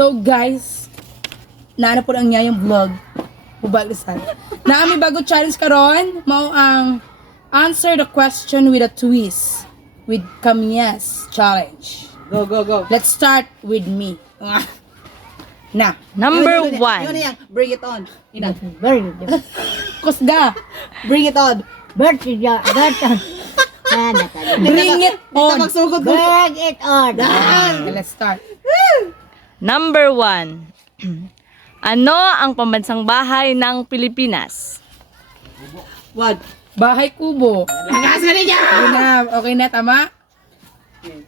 So guys, naana po ang ngayong vlog. Bubaglasan. Naami bago challenge karon, mao ang answer the question with a twist with Kamias challenge. Go, go, go. Let's start with me. Na, Number Yun, one. yan. Bring it on. Ina. kusga. Bring it on. Bring it Dito on. magsugod ko. Bring it on. Okay, let's start. Number one. Ano ang pambansang bahay ng Pilipinas? One. Bahay kubo. Lakas na niya! Okay na, tama?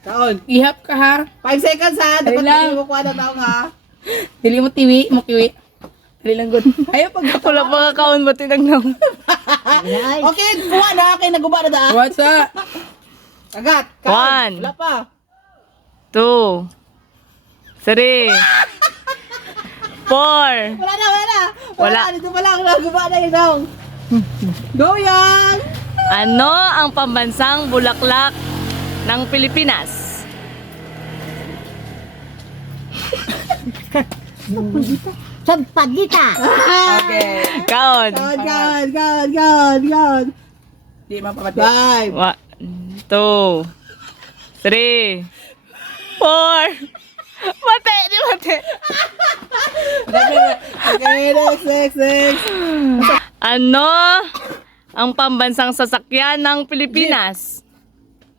Kaon. Ihap ka ha. 5 seconds ha. Dali Dapat lang. hindi mo kuha na tao ha. Dili mo tiwi, mo kiwi. Dali lang good. Ayaw pag Wala pa kakaon ba tinagnaw? Okay, kuha na. Okay, naguba na da. What's up? Agat. One. Wala pa. 2 3 4 Wala na, wala na. Wala. Dito pa lang. Naguba na yun daw. Go yan! Ano ang pambansang bulaklak ng Pilipinas? Sampagita. Okay. Kaon. God. Di mapapati. 5. 1 2 3 4 Mate, di mate. Okay, next. Ano ang pambansang sasakyan ng Pilipinas?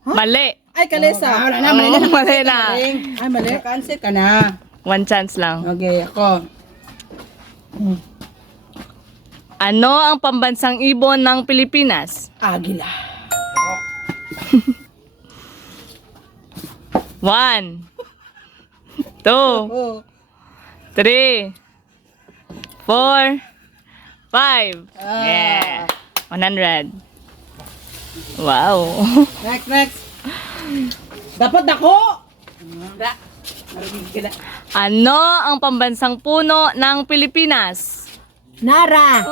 Mali. Ay, kalesa. Wala na, mali na. Mali na. Ay, mali. Cancel ka na. One chance lang. Okay, ako. Ano ang pambansang ibon ng Pilipinas? Agila. 1 2 Oh. 3 4 5 Yeah. 100. Wow. Next. Dapat ako. Ano ang pambansang puno ng Pilipinas? Nara.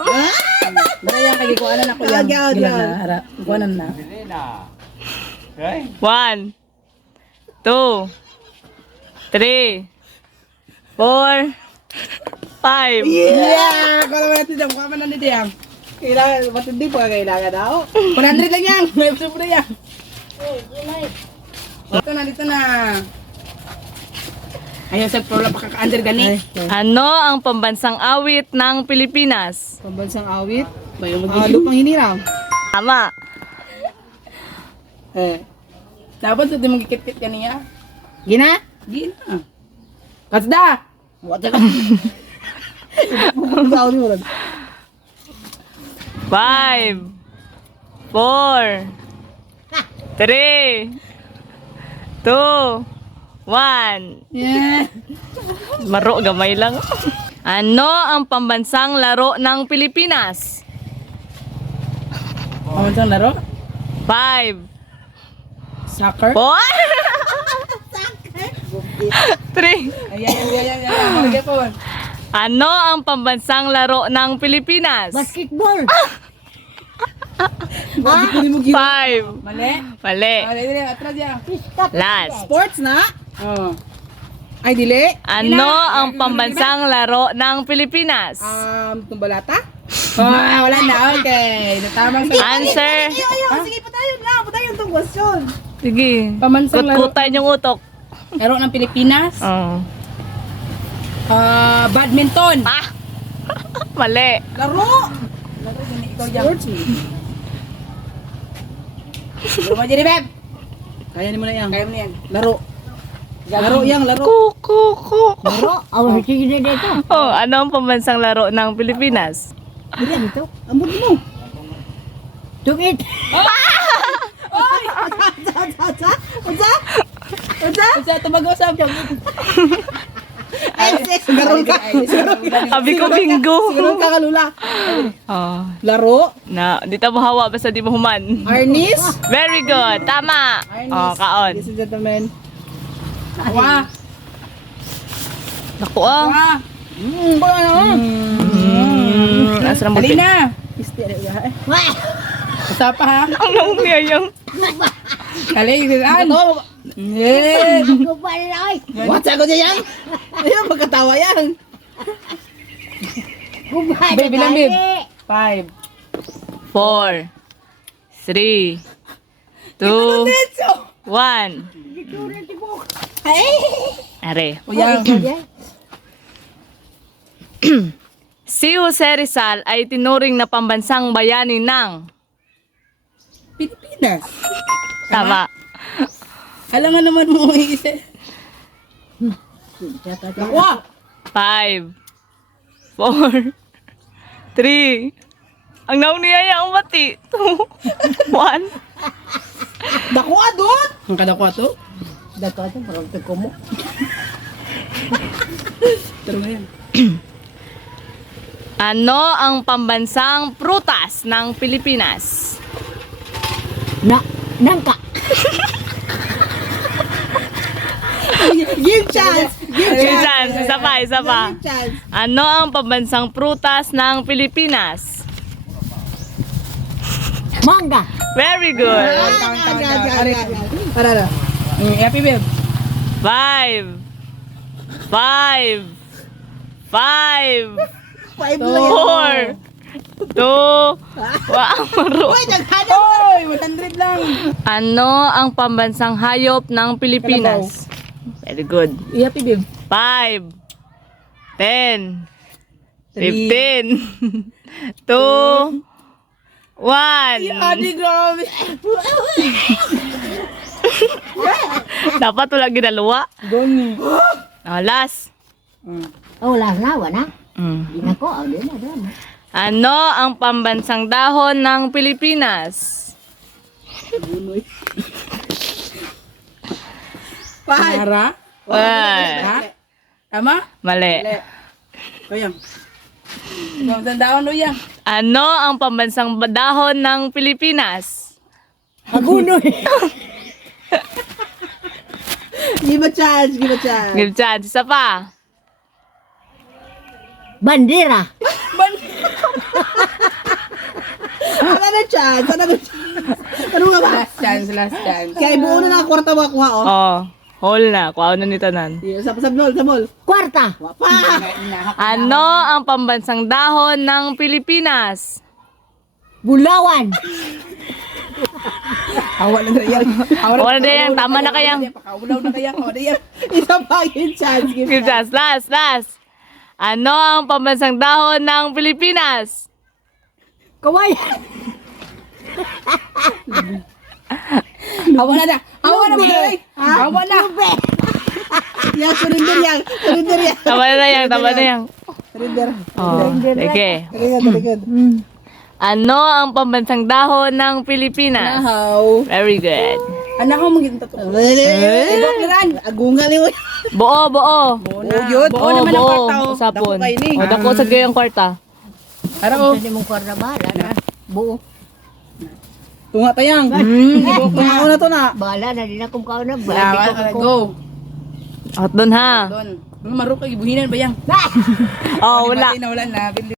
Dara yan, kaya kuanan ako yan. Yan. Gila na, ara. Kuanan na. 1 2 3 4 5 Yeah! Kala mo natin dyan, mukha man na dyan. Kailangan, matindi pa kailangan daw. 100 lang yan. May episode na yan. Dito na. Ayaw sa wala pa kaka-under gani. Ano ang pambansang awit ng Pilipinas? Pambansang awit. Lupang hiniram. Tama. Dapat sa di magkikit-kit kaniya. Gina? Gina. Kasda! Wata ka. Saan mo rin? 5 4 3 2 1 Yeah. Maro, gamay lang. Ano ang pambansang laro ng Pilipinas? Kaman siyang laro? 5 Soccer? 4 3 Ayan. Magiging po. Ano ang pambansang laro ng Pilipinas? Basketball. 5 Mali? Mali. Dili, atras yan. Last. Sports na? Oh. Ay, dili. Ano ang pambansang laro ng Pilipinas? Tumbalata? Wala na. Okay. Tamang sa... Answer. Sige, patayon itong question. Sige. Pamansang laro. Kutkutan yung utok. Laro ng Pilipinas? Oh. Badminton. Ah! Mali. Laro! Sports me. Laro diri, Beb. Kaya ni mo na yan. Kaya mo na yan. Laro. Laro yang, laro. Kuku. Pero, awal sige na dito. Oh, ano ang pambansang laro ng Pilipinas? Ilan ito? Ambot mo. Tungit. Sa tumag-usap siya. Garon ka. Sabi ko bingo. Garon ka kalula. Oh, Laro. na, di ta mahawa basta di mo human. Arnis. Very good. Tama. Oh, kaon. Ladies and gentlemen. Wah. Naku ah. Wah. Asa na Dali buti? na. Wah! Usa pa ha. Ang nangungayang. Dali. Yes! Gubay na oy. What ako niya yan? Ayun, magkatawa yan. Gubay Babe, bilang, babe. tayo. 5. 4, 3, 2, 1. Are. Uyang. Si Jose Rizal ay tinuring na pambansang bayani ng... Pilipinas. Tama. Alam nga naman mo isa. Nakuha. 5, 4, 3. Ang nauniyaya ang mati. 2, 1. Nakuha doon. Ang kadakwa to? Dato ito, parang tiko mo. Pero ngayon. Ano ang pambansang prutas ng Pilipinas? Nangka. Give chance. Give Give chance. chance. Isa pa, isa pa. Give chance. Ano ang pambansang prutas ng Pilipinas? Mangga. Very good. Para na. Happy babe. 5, 5, 5, 5 lang yan. 4, 2, wow, maro. Uy, naghanap. Oy, 100 lang. Ano ang pambansang hayop ng Pilipinas? Very good. Happy babe. 5, 10, 15, 2, 1. Adi, grabe. Dapat wala ginalawa. Goni. Last. Oh, wala na, wala. Mm. Nako, oh, di na, di na. Ano ang pambansang dahon ng Pilipinas? 5. Nara? Ha? Tama? Mali. Kayang. Tandaan mo yan. Ano ang pambansang dahon ng Pilipinas? Agunoy. Give a chance. Give a chance. Give chance. Isa pa. Bandera. Wala na chance. Wala na chance. Ano nga ba? Last chance, last chance. Kaya buo na nakakwarta makuha, oh. Oh, hole na. Kuha na ni Tanan. Sa mall, sa mall. Kwarta. Wapa. Ano ang pambansang dahon ng Pilipinas? Bulawan. Awa na na yan. Wala na yan. Tama na kayang. Pakawulaw na kaya. Awa na yan. Isa pa yung chance. Give Give chance. Last, last. Ano ang pambansang dahon ng Pilipinas? Kawayan. Awa na na. Awa na mga. Awa na. Yan, surrender yan. Surrender yan. Tama na yan. Tama na yan. Surrender. Oh, sige. Talikod, talikod. Ano ang pambansang dahon ng Pilipinas? Ahaw. Very good. Anak ko magiging tato. Ibok nilan. Agunga ni mo. Buo, buo. Yun. Oo naman ang kwarta, oh. Usapon. Dako kayo ni. O, dako sa gayang kwarta. Araw. Hindi mong kwarta ba? Lala. Buo. Tunga tayang. Tunga ko na to na. Bala na din akong kauna. Salamat. Go. At doon ha. Doon. Maruk, ibuhinan ba yan? Oh, wala. Mati na wala na.